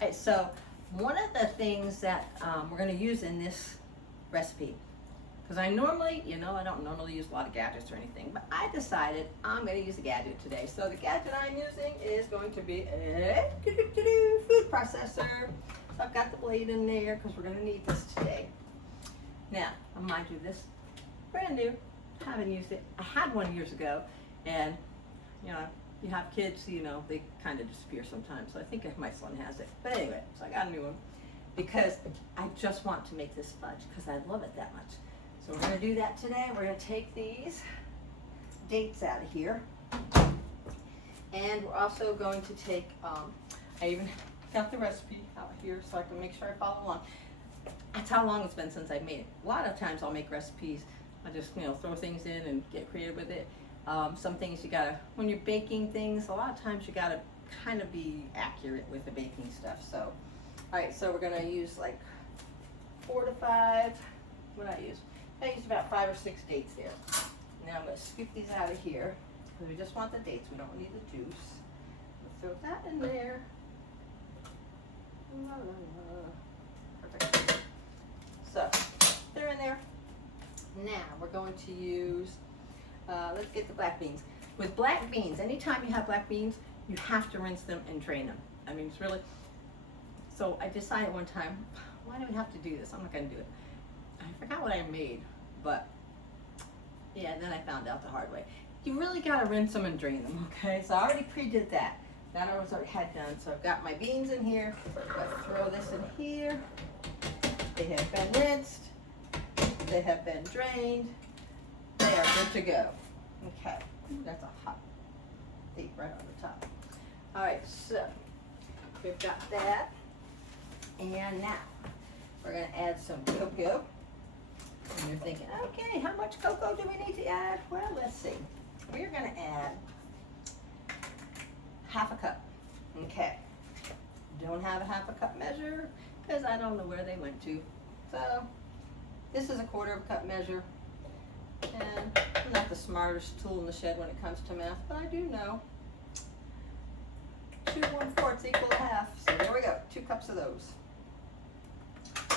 Okay, so one of the things that we're going to use in this recipe, because I normally, I don't normally use a lot of gadgets or anything, but I decided I'm going to use a gadget today. So the gadget I'm using is going to be a food processor. So I've got the blade in there because we're going to need this today. Now, mind you, this brand new. Haven't used it. I had one years ago, and you have kids, they kind of disappear sometimes. So I think my son has it. But anyway, so I got a new one because I just want to make this fudge because I love it that much. So we're going to do that today. We're going to take these dates out of here, and we're also going to take. I even got the recipe out here so I can make sure I follow along. That's how long it's been since I made it. A lot of times I'll make recipes. I just throw things in and get creative with it. Some things you gotta, when you're baking things, a lot of times you gotta kind of be accurate with the baking stuff. So, all right, so we're gonna use like 4 to 5. What I use? I used about 5 or 6 dates there. Now I'm gonna scoop these out of here because we just want the dates. We don't need the juice. We'll throw that in there. Perfect. So they're in there. Now we're going to use, let's get the black beans. With black beans, anytime you have black beans, you have to rinse them and drain them. I mean, it's really, so I decided one time, why do we have to do this? I'm not going to do it. I forgot what I made, but yeah, then I found out the hard way. You really got to rinse them and drain them, okay? So I already pre-did that. That I was already had done. So I've got my beans in here. Let's throw this in here. They have been rinsed. They have been drained. They are good to go. Okay, that's a hot date right on the top. All right, so we've got that. And now we're gonna add some cocoa. And you're thinking, okay, how much cocoa do we need to add? Well, let's see. We're gonna add half a cup. Okay, don't have a half a cup measure because I don't know where they went to. So this is a 1/4 cup measure, and I'm not the smartest tool in the shed when it comes to math, but I do know 2 1/4 equal to half. So there we go, 2 cups of those.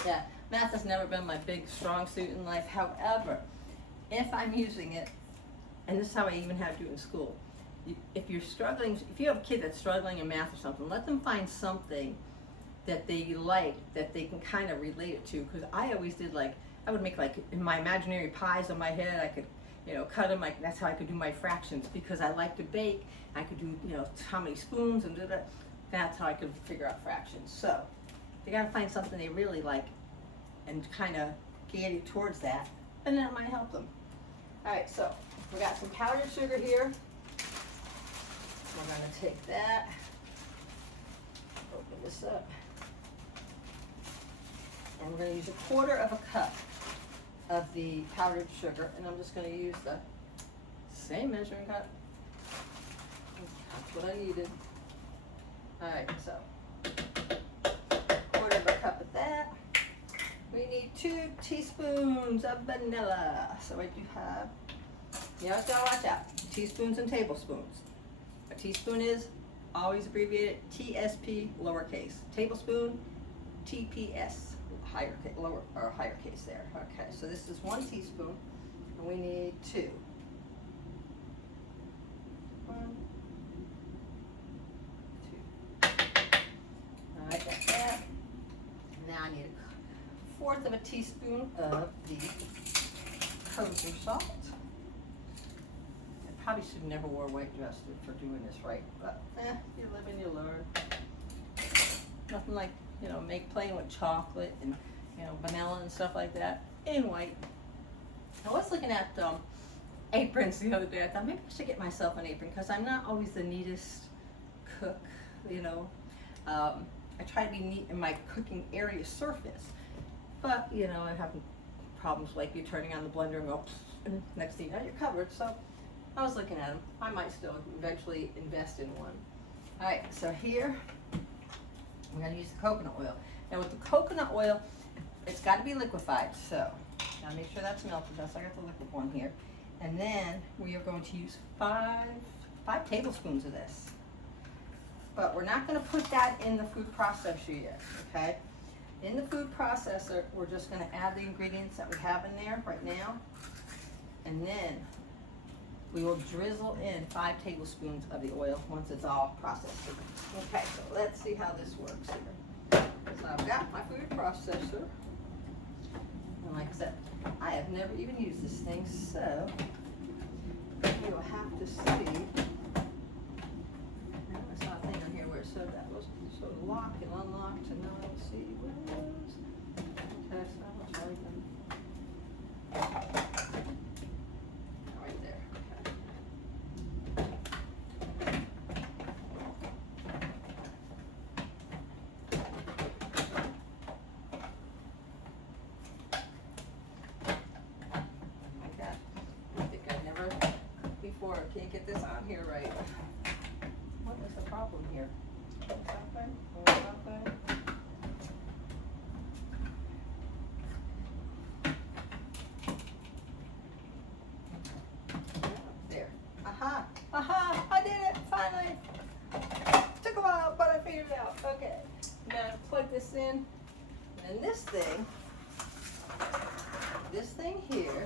Yeah, math has never been my big strong suit in life. However, if I'm using it, and this is how I even had to do it in school, if you're struggling, if you have a kid that's struggling in math or something, let them find something that they like, that they can kind of relate it to. Because I always did, like, I would make like in my imaginary pies on my head. I could, cut them, like that's how I could do my fractions because I like to bake. I could do, how many spoons and do that. That's how I could figure out fractions. So they got to find something they really like and kind of get it towards that, and that might help them. All right, so we got some powdered sugar here. We're going to take that, open this up, and we're going to use 1/4 cup of the powdered sugar, and I'm just going to use the same measuring cup. That's what I needed. All right, so 1/4 cup of that. We need 2 teaspoons of vanilla. So I do have, you just gotta watch out, teaspoons and tablespoons. A teaspoon is always abbreviated TSP lowercase. Tablespoon, TPS, lower or higher case there. Okay, so this is 1 teaspoon, and we need 2. 1, 2. All right, got that. Now I need 1/4 teaspoon of the kosher salt. Probably should never wear a white dress for doing this right, but you live and you learn. Nothing like, playing with chocolate and, vanilla and stuff like that in white. I was looking at aprons the other day. I thought maybe I should get myself an apron because I'm not always the neatest cook, I try to be neat in my cooking area surface, but, I have problems like you turning on the blender and go, and next thing you know, you're covered. So I was looking at them. I might still eventually invest in one. All right, so here we're going to use the coconut oil. Now with the coconut oil, it's got to be liquefied. So now make sure that's melted. That's I got the liquid one here. And then we are going to use 5 tablespoons of this. but we're not gonna put that in the food processor yet, okay? In the food processor, we're just gonna add the ingredients that we have in there right now, and then we will drizzle in 5 tablespoons of the oil once it's all processed. Okay, so let's see how this works here. So I've got my food processor, and like I said, I have never even used this thing, so you will have to see. I saw a thing on here where it said that was so locked and unlocked, and now I'll see what it was. Okay, so that was right there. Okay. I think I never before can't get this on here right. What is the problem here? Something? There. Aha! Aha! I did it! Finally! Took a while, but I figured it out. Okay. Now plug this in. And this thing here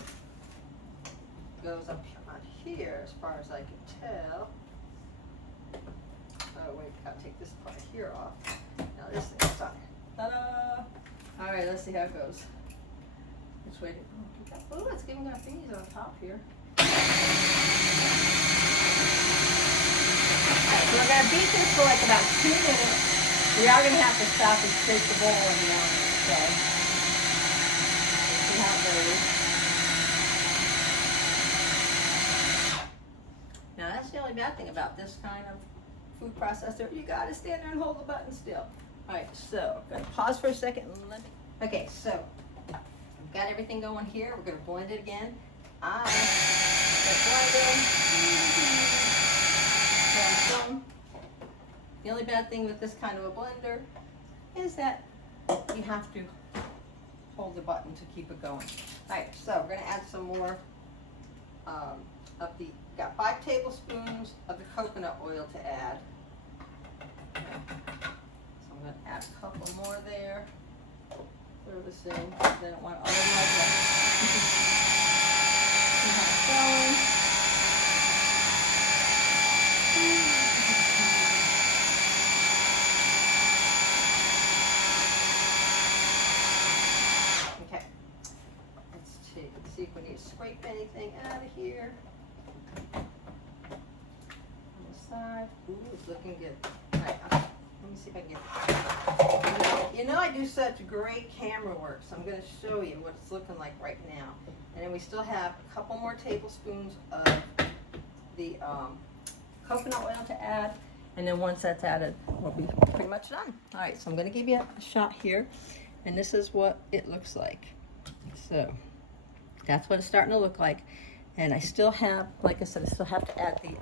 goes up on here as far as I can tell. Oh wait, I'll take this part here off. Now this thing is on here. Ta-da! Alright, let's see how it goes. Which way to oh, it's giving out thingies on top here. Alright, so we're gonna beat this for like about 2 minutes. We are gonna have to stop and shake the bowl every now and then, so let's see how it goes. Now that's the only bad thing about this kind of food processor. You gotta stand there and hold the button still. Alright, so I'm gonna pause for a second and let okay, so I've got everything going here. We're gonna blend it again. The only bad thing with this kind of a blender is that you have to hold the button to keep it going. Alright, so we're gonna add some more of the, got 5 tablespoons of the coconut oil to add. Okay. So I'm gonna add a couple more there. Throw this in, because I don't want all of that. See how it's going. Okay. Let's see if we need to scrape anything out of here. On the side. Ooh, it's looking good. All right, let me see if I can get it. You know I do such great camera work, so I'm going to show you what it's looking like right now. And then we still have a couple more tablespoons of the coconut oil to add. And then once that's added, we'll be pretty much done. All right, so I'm going to give you a shot here. And this is what it looks like. So that's what it's starting to look like. And I still have, like I said, I still have to add the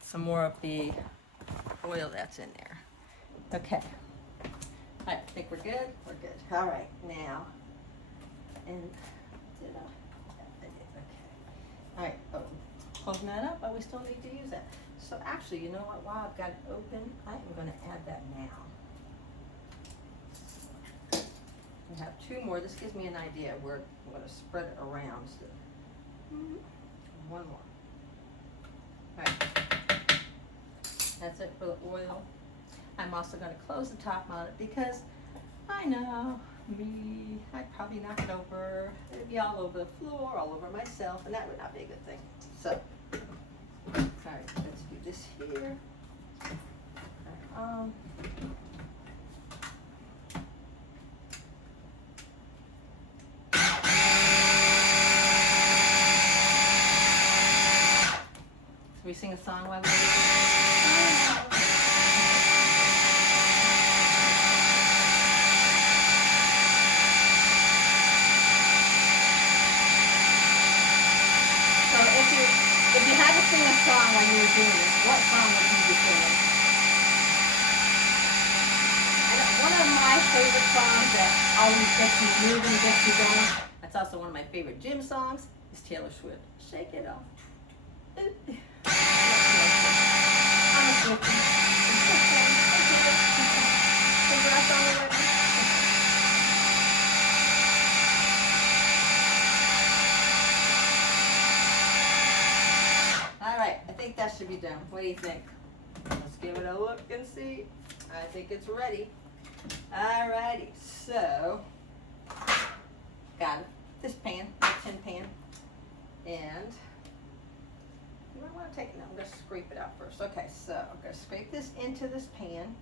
some more of the oil that's in there. Okay. All right, I think we're good. We're good. All right, now, and did I did. Okay. All right. Oh, closing that up, but we still need to use that. So actually, you know what? While I've got it open, I am going to add that now. We have 2 more. This gives me an idea where I'm going to spread it around. So, 1 more. All right. That's it for the oil. I'm also going to close the top on it because I know me, I'd probably knock it over. It'd be all over the floor, all over myself, and that would not be a good thing. So, all right, let's do this here. So we sing a song while we do this? If you had to sing a song while you were doing this, what song would you be singing? One of my favorite songs that always gets you moving, gets you going, that's also one of my favorite gym songs, is Taylor Swift. Shake it off. I'm a Congrats on the wedding. All right, I think that should be done. What do you think? Let's give it a look and see. I think it's ready. All righty, so got this pan, tin pan, and you might want to take it. No, I'm going to scrape it out first. Okay, so I'm going to scrape this into this pan.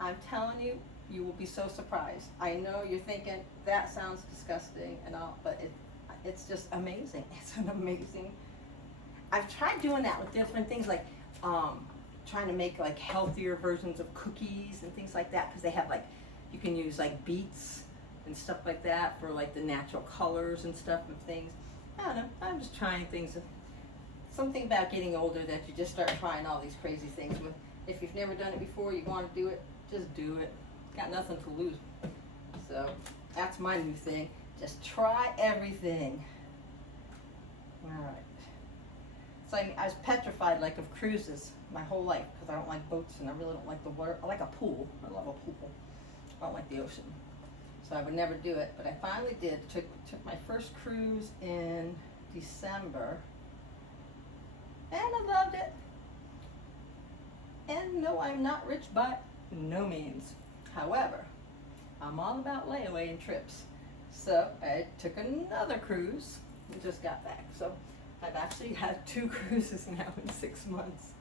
I'm telling you, you will be so surprised. I know you're thinking that sounds disgusting and all, but it's just amazing. It's an amazing. I've tried doing that with different things, like trying to make like healthier versions of cookies and things like that, because they have like, you can use like beets and stuff like that for like the natural colors and stuff and things. I don't know, I'm just trying things. Something about getting older that you just start trying all these crazy things with. If you've never done it before, you want to do it, just do it. Got nothing to lose. So that's my new thing. Just try everything. All right. So I was petrified like of cruises my whole life because I don't like boats and I really don't like the water. I like a pool. I love a pool. I don't like the ocean. So I would never do it, but I finally did. Took my first cruise in December, and I loved it. And no, I'm not rich by no means. However, I'm all about layaway and trips. So I took another cruise and just got back. So I've actually had 2 cruises now in 6 months.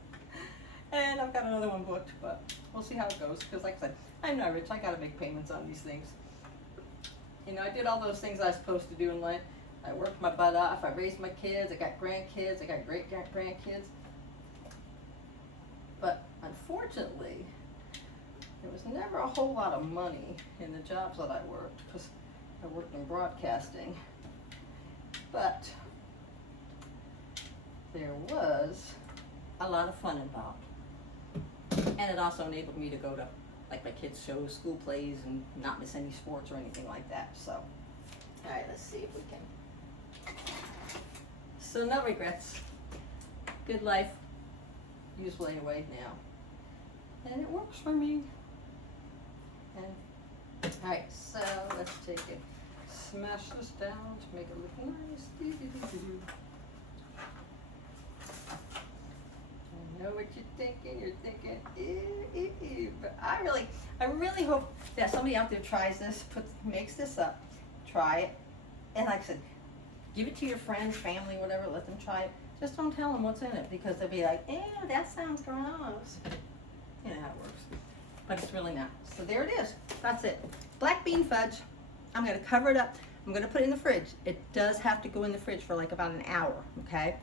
And I've got another one booked, but we'll see how it goes. Because like I said, I'm not rich. I got to make payments on these things. You know, I did all those things I was supposed to do in life. I worked my butt off. I raised my kids. I got grandkids. I got great-grandkids. But unfortunately, there was never a whole lot of money in the jobs that I worked, because I worked in broadcasting. But there was a lot of fun involved. And it also enabled me to go to like my kids' shows, school plays, and not miss any sports or anything like that. So, all right, let's see if we can. So no regrets. Good life. Use layaway now. And it works for me. And, all right, so let's take it. Smash this down to make it look nice. Doo-doo-doo-doo. I know what you're thinking. You're thinking, ew, ew, ew. But I really hope that somebody out there tries this, makes this up, try it, and like I said, give it to your friends, family, whatever. Let them try it. Just don't tell them what's in it, because they'll be like, ew, that sounds gross. You know how it works. But it's really not. So there it is. That's it. Black bean fudge. I'm going to cover it up. I'm going to put it in the fridge. It does have to go in the fridge for like about an hour, okay?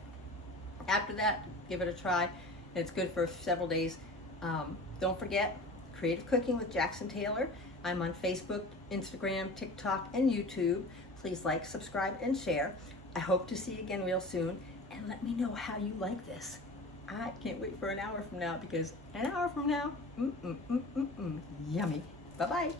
After that, give it a try. It's good for several days. Don't forget, Creative Cooking with Jackson Taylor. I'm on Facebook, Instagram, TikTok, and YouTube. Please like, subscribe, and share. I hope to see you again real soon. And let me know how you like this. I can't wait for an hour from now, because an hour from now, yummy. Bye-bye.